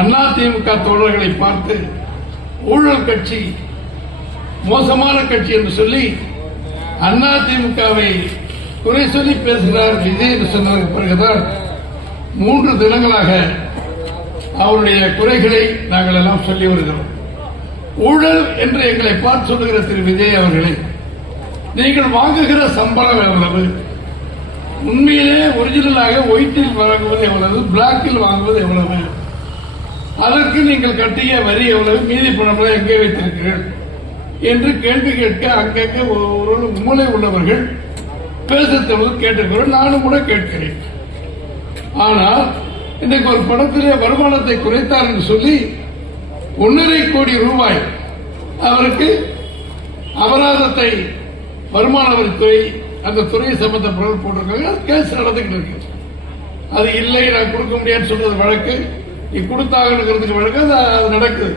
அதிமுக தோழர்களை பார்த்து ஊழல் கட்சி, மோசமான கட்சி என்று சொல்லி அதிமுகவை குறை சொல்லி பேசுகிறார் விஜய் என்று சொன்னதற்கு பிறகுதான் 3 தினங்களாக அவருடைய குறைகளை நாங்கள் எல்லாம் சொல்லி வருகிறோம். ஊழல் என்று எங்களை பார்த்து சொல்லுகிற திரு விஜய் அவர்களை, நீங்கள் வாங்குகிற சம்பளம் எவ்வளவு, உண்மையிலே ஒரிஜினலாக ஒயிட்டில் வாங்குவது எவ்வளவு, பிளாக்கில் வாங்குவது எவ்வளவு, அதற்கு நீங்கள் கட்டிய வரி எவ்வளவு, மீதி பணங்களை எங்கே வைத்திருக்கிறீர்கள் என்று கேள்வி கேட்க அங்கங்கே ஒரு மூளை உள்ளவர்கள் பேசுவது கேட்டிருக்கிறோம். நானும் கூட கேட்கிறேன். ஆனால் இன்றைக்கு ஒரு படத்திலே வருமானத்தை குறைத்தார் என்று சொல்லி 1.5 கோடி ரூபாய் அவருக்கு அபராதத்தை வருமான வரித்துறை அந்த துறை சம்பந்தப்பட்ட போட்டிருக்காங்க. கேஸ் நடந்துகிட்டு இருக்கு. அது இல்லை, நான் கொடுக்க முடியாதுன்னு சொல்றது வழக்கு, நீ கொடுத்தாங்கிறதுக்கு வழக்கு அது நடக்குது.